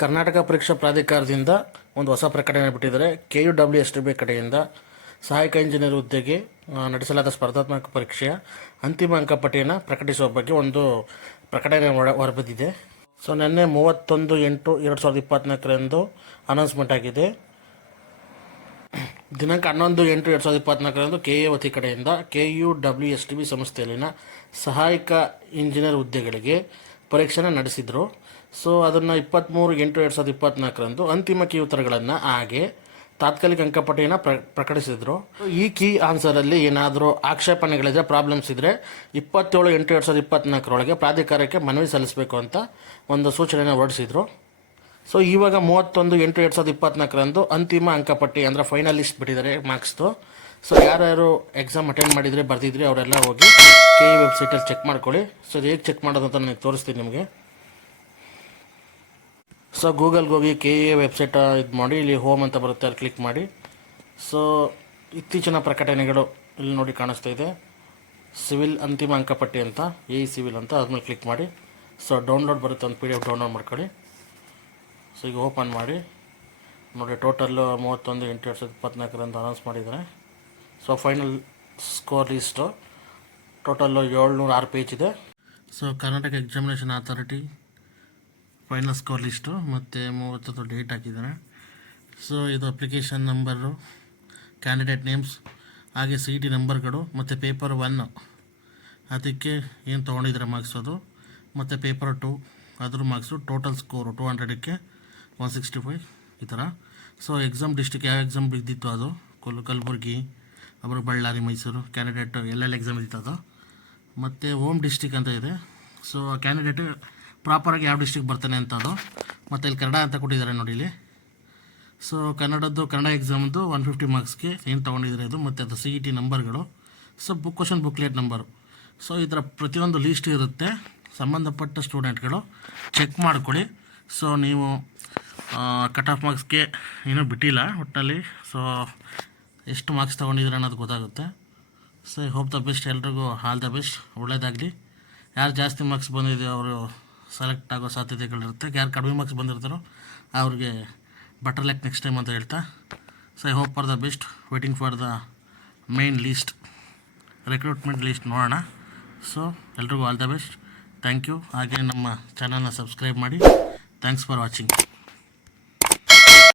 ಕರ್ನಾಟಕ ಪರೀಕ್ಷಾ ಪ್ರಾಧಿಕಾರದಿಂದ ಒಂದು ಹೊಸ ಪ್ರಕಟಣೆ ಬಿಟ್ಟಿದ್ದಾರೆ. KUWSTB ಕಡೆಯಿಂದ ಸಹಾಯಕ ಇಂಜಿನಿಯರ್ ಹುದ್ದೆಗೆ ನಡೆಸಲಾದ ಸ್ಪರ್ಧಾತ್ಮಕ ಪರೀಕ್ಷೆಯ ಅಂತಿಮ ಅಂಕಪಟ್ಟಿಯನ್ನು ಪ್ರಕಟಿಸುವ ಬಗ್ಗೆ ಒಂದು ಪ್ರಕಟಣೆ ಹೊರಬಿದ್ದಿದೆ. ಸೊ ನಿನ್ನೆ 31/8/2024 ಅನೌನ್ಸ್ಮೆಂಟ್ ಆಗಿದೆ. ದಿನಾಂಕ 11/8/2024 KA ವತಿ ಕಡೆಯಿಂದ KUWSTB ಸಂಸ್ಥೆಯಲ್ಲಿನ ಸಹಾಯಕ ಇಂಜಿನಿಯರ್ ಹುದ್ದೆಗಳಿಗೆ ಪರೀಕ್ಷೆನ ನಡೆಸಿದರು. ಸೊ ಅದನ್ನು 23/8/2024 ಅಂತಿಮ ಕೀ ಉತ್ತರಗಳನ್ನು ಹಾಗೆ ತಾತ್ಕಾಲಿಕ ಅಂಕಪಟ್ಟಿಯನ್ನು ಪ್ರಕಟಿಸಿದರು. ಈ ಕೀ ಆನ್ಸರಲ್ಲಿ ಏನಾದರೂ ಆಕ್ಷೇಪಣೆಗಳಿದ್ರೆ, ಪ್ರಾಬ್ಲಮ್ಸ್ ಇದ್ದರೆ 27/8/2024 ಪ್ರಾಧಿಕಾರಕ್ಕೆ ಮನವಿ ಸಲ್ಲಿಸಬೇಕು ಅಂತ ಒಂದು ಸೂಚನೆಯನ್ನು ಹೊರಡಿಸಿದರು. ಸೊ ಇವಾಗ 31/8/2024 ಅಂತಿಮ ಅಂಕಪಟ್ಟಿ ಅಂದರೆ ಫೈನಲ್ ಲಿಸ್ಟ್ ಬಿಟ್ಟಿದ್ದಾರೆ ಮಾರ್ಕ್ಸ್ದು. ಸೊ ಯಾರ್ಯಾರು ಎಕ್ಸಾಮ್ ಅಟೆಂಡ್ ಮಾಡಿದರೆ ಬರ್ದಿದ್ರಿ ಅವರೆಲ್ಲ ಹೋಗಿ KE ವೆಬ್ಸೈಟಲ್ಲಿ ಚೆಕ್ ಮಾಡ್ಕೊಳ್ಳಿ. ಸೊ ಇದು ಹೇಗೆ ಚೆಕ್ ಮಾಡೋದು ಅಂತ ನನಗೆ ತೋರಿಸ್ತೀನಿ ನಿಮಗೆ. ಸೊ ಗೂಗಲ್ಗೆ ಹೋಗಿ KE ವೆಬ್ಸೈಟ್ ಇದು ಮಾಡಿ, ಇಲ್ಲಿ ಹೋಮ್ ಅಂತ ಬರುತ್ತೆ, ಅಲ್ಲಿ ಕ್ಲಿಕ್ ಮಾಡಿ. ಸೊ ಇತ್ತೀಚಿನ ಪ್ರಕಟಣೆಗಳು ಇಲ್ಲಿ ನೋಡಿ ಕಾಣಿಸ್ತಾ ಇದೆ. ಸಿವಿಲ್ ಅಂತಿಮ ಅಂಕಪಟ್ಟಿ ಅಂತ, AE ಸಿವಿಲ್ ಅಂತ, ಅದ್ಮೇಲೆ ಕ್ಲಿಕ್ ಮಾಡಿ. ಸೊ ಡೌನ್ಲೋಡ್ ಬರುತ್ತೆ, ಒಂದು PDF ಡೌನ್ಲೋಡ್ ಮಾಡ್ಕೊಳ್ಳಿ. ಸೊ ಈಗ ಓಪನ್ ಮಾಡಿ ನೋಡಿ, ಟೋಟಲ್ಲು 31/8/2024 ಅನೌನ್ಸ್ ಮಾಡಿದ್ದಾರೆ. So final score list total 706 page ಇದೆ. So Karnataka examination authority final score list ಮತ್ತು 30 ಡೇಟ್ ಹಾಕಿದ್ದಾರೆ. ಸೊ ಇದು ಅಪ್ಲಿಕೇಶನ್ ನಂಬರು, ಕ್ಯಾಂಡಿಡೇಟ್ ನೇಮ್ಸ್, ಹಾಗೆ CET ನಂಬರ್ಗಳು ಮತ್ತು ಪೇಪರ್ 1 ಅದಕ್ಕೆ ಏನು ತೊಗೊಂಡಿದ್ದಾರೆ ಮಾರ್ಕ್ಸ್ ಅದು, ಮತ್ತು ಪೇಪರ್ 2 ಅದ್ರ ಮಾರ್ಕ್ಸು, ಟೋಟಲ್ ಸ್ಕೋರು 200ಕ್ಕೆ 165 ಈ ಥರ. ಸೊ ಎಕ್ಸಾಮ್ ಡಿಸ್ಟ್ರಿಕ್ಟ್ ಯಾವ ಎಕ್ಸಾಮ್ ಬಿದ್ದಿತ್ತು ಅದು, ಕಲಬುರಗಿ, ಅಬ್ರು ಬಳ್ಳಾರಿ, ಮೈಸೂರು ಕ್ಯಾಂಡಿಡೇಟ್ ಎಲ್ಲೆಲ್ಲಿ ಎಕ್ಸಾಮ್ ಇದ್ದಿತ್ತು ಅದು, ಮತ್ತು ಹೋಮ್ ಡಿಸ್ಟ್ರಿಕ್ ಅಂತ ಇದೆ. ಸೊ ಕ್ಯಾಂಡಿಡೇಟ್ ಪ್ರಾಪರಾಗಿ ಯಾವ ಡಿಸ್ಟ್ರಿಕ್ ಬರ್ತಾನೆ ಅಂತ ಅದು, ಮತ್ತು ಇಲ್ಲಿ ಕನ್ನಡ ಅಂತ ಕೊಟ್ಟಿದ್ದಾರೆ ನೋಡಿ ಇಲ್ಲಿ. ಸೊ ಕನ್ನಡ ಎಕ್ಸಾಮ್ದು 150 ಮಾರ್ಕ್ಸ್ಗೆ ಏನು ತೊಗೊಂಡಿದ್ದಾರೆ ಅದು, ಮತ್ತು ಅದು CET ನಂಬರ್ಗಳು, so question booklet number. So ಈ ಥರ ಪ್ರತಿಯೊಂದು ಲೀಸ್ಟ್ ಇರುತ್ತೆ. ಸಂಬಂಧಪಟ್ಟ ಸ್ಟೂಡೆಂಟ್ಗಳು ಚೆಕ್ ಮಾಡ್ಕೊಳ್ಳಿ. ಸೊ ನೀವು ಕಟ್ ಆಫ್ ಮಾರ್ಕ್ಸ್ಗೆ ಏನೂ ಬಿಟ್ಟಿಲ್ಲ ಒಟ್ಟಲ್ಲಿ. ಸೊ ಎಷ್ಟು ಮಾರ್ಕ್ಸ್ ತೊಗೊಂಡಿದ್ದೀರ ಅನ್ನೋದು ಗೊತ್ತಾಗುತ್ತೆ. So I hope the best, ಎಲ್ರಿಗೂ ಆಲ್ ದ ಬೆಸ್ಟ್, ಒಳ್ಳೆಯದಾಗಲಿ. ಯಾರು ಜಾಸ್ತಿ ಮಾರ್ಕ್ಸ್ ಬಂದಿದೆಯೋ ಅವರು ಸೆಲೆಕ್ಟ್ ಆಗೋ ಸಾಧ್ಯತೆಗಳಿರುತ್ತೆ. ಯಾರು ಕಡಿಮೆ ಮಾರ್ಕ್ಸ್ ಬಂದಿರ್ತಾರೋ ಅವ್ರಿಗೆ ಬೆಟರ್ ಲಕ್ ನೆಕ್ಸ್ಟ್ ಟೈಮ್ ಅಂತ ಹೇಳ್ತಾ, so I hope for the best, waiting for the main list, recruitment list ನೋಡೋಣ. ಸೊ ಎಲ್ರಿಗೂ all the best, thank you. ಹಾಗೆ ನಮ್ಮ ಚಾನಲ್ನ ಸಬ್ಸ್ಕ್ರೈಬ್ ಮಾಡಿ. Thanks for watching.